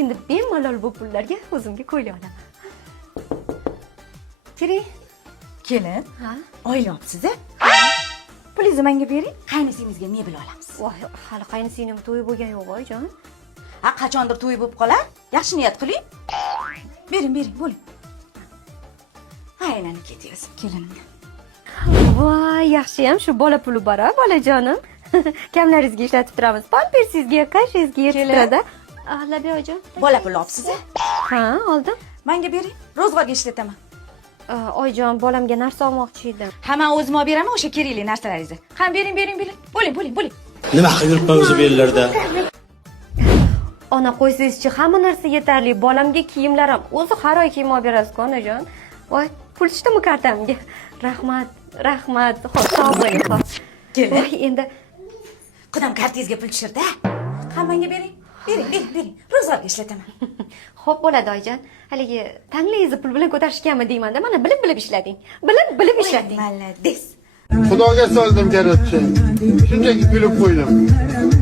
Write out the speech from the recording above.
Endi bemalol bu pullarga o'zimga ko'ylak olaman. Kiring. Kelin, Ha? oila olibsiz-a? Pulingizni menga bering, qaynisingizga mebel olamiz. Voy, hali qaynsinglim to'yi bo'lgan yo'q oyijon. Ha, qachondir to'y bo'lib qolar. Yaxshi niyat qiling. Bering, bo'ling. Ha, aylanib ketasiz kelinimga. Voy, yaxshiyam shu bola puli bor-a, bolajonim. Kamlaringizga ishlatib turamiz. Pampersingizga, kashingizga yetib turadi. Labiyojon. Bola pul olibsiz-a? Ha, oldim. Menga bering, ro'zg'orga ishlataman. Oyijon, bolamga narsa olmoqchi edim. Ha, men o'zim olib beraman o'sha kerakli narsalaringizni. Qani bering. Bo'ling. Nima qilib yuribman o'zi bu yerlarda? Ona qo'ysangizchi, hamma narsa yetarli. Bolamga kiyimlar ham o'zi har oy kiyim olib berasiz-ku, onajon. Voy, pul tushdimi kartamga? Rahmat. Xo'p, sog' bo'ling, xo'p. Kelin. Voy, endi Qudam kartingizga pul tushirdi. Qani menga bering. Bering. Ro'zg'orga ishlataman. xo'p bo'ladi oyijon. Haligi tanglingizni pul bilan ko'tarishganmi deyman-da. Mana bilib ishlating. Bilib ishlating. Malades. Xudoga soldim garchi. Shunchaki kulib qo'ydim.